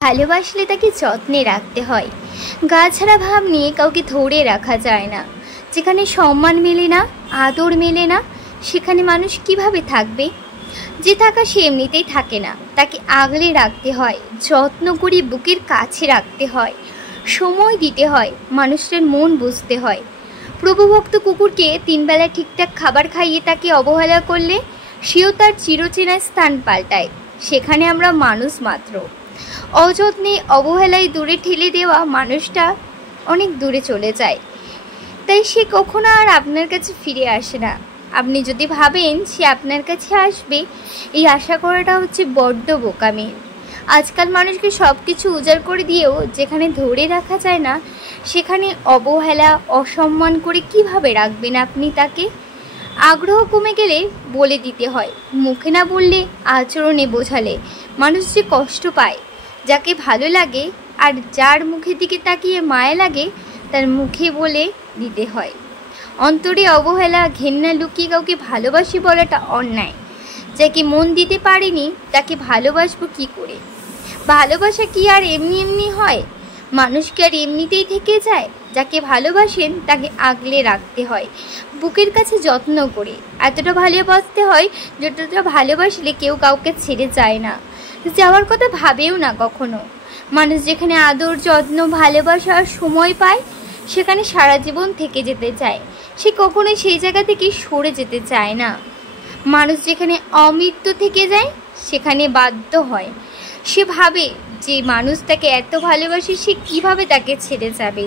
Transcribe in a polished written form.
ভালোবাসলে তাকে যত্নে রাখতে হয়। গা ছাড়া ভাব নিয়ে কাউকে ধরে রাখা যায় না। যেখানে সম্মান মেলে না, আদর মেলে না, সেখানে মানুষ কিভাবে থাকবে? যে থাকা সে এমনিতেই থাকে না, তাকে আগলে রাখতে হয়, যত্ন করে বুকের কাছে রাখতে হয়, সময় দিতে হয়, মানুষটার মন বুঝতে হয়। প্রভুভক্ত কুকুরকে 3 বেলা ঠিকঠাক খাবার খাইয়ে তাকে অবহেলা করলে সেও তার চিরচেনা স্থান পাল্টায়। সেখানে আমরা মানুষ মাত্র। অযত্নে অবহেলায় দূরে ঠেলে দেওয়া মানুষটা অনেক দূরে চলে যায়, তাই সে কখনো আর আপনার কাছে ফিরে আসে না। আপনি যদি ভাবেন সে আপনার কাছে আসবে, এই আশা করাটা হচ্ছে বড্ড বোকামি। আজকাল মানুষকে সব কিছু উজাড় করে দিয়েও যেখানে ধরে রাখা যায় না, সেখানে অবহেলা অসম্মান করে কিভাবে রাখবেন আপনি তাকে? আগ্রহ কমে গেলে বলে দিতে হয়, মুখে না বললে আচরণে বোঝালে মানুষ যে কষ্ট পায়। যাকে ভালো লাগে আর যার মুখের দিকে তাকিয়ে মায়া লাগে, তার মুখে বলে দিতে হয়। অন্তরে অবহেলা ঘেন্না লুকিয়ে কাউকে ভালোবাসি বলাটা অন্যায়। যাকে মন দিতে পারিনি তাকে ভালোবাসবো কি করে? ভালোবাসা কি আর এমনি এমনি হয়? মানুষ কি আর এমনিতেই থেকে যায়? যাকে ভালোবাসেন তাকে আগলে রাখতে হয়, বুকের কাছে যত্ন করে। এতটা ভালোবাসতে হয় যতটা ভালোবাসলে কেউ কাউকে ছেড়ে যায় না, যাওয়ার কথা ভাবেও না কখনো। মানুষ যেখানে আদর, যত্ন, ভালোবাসা আর সময় পায়, সেখানে সারা জীবন থেকে যেতে চায়। সে কখনোই সেই জায়গা থেকে সরে যেতে চায় না। মানুষ যেখানে অমৃত্যু থেকে যায়, সেখানে বাধ্য হয়। সে ভাবে যে মানুষ তাকে এত ভালোবাসে, সে কিভাবে তাকে ছেড়ে যাবে।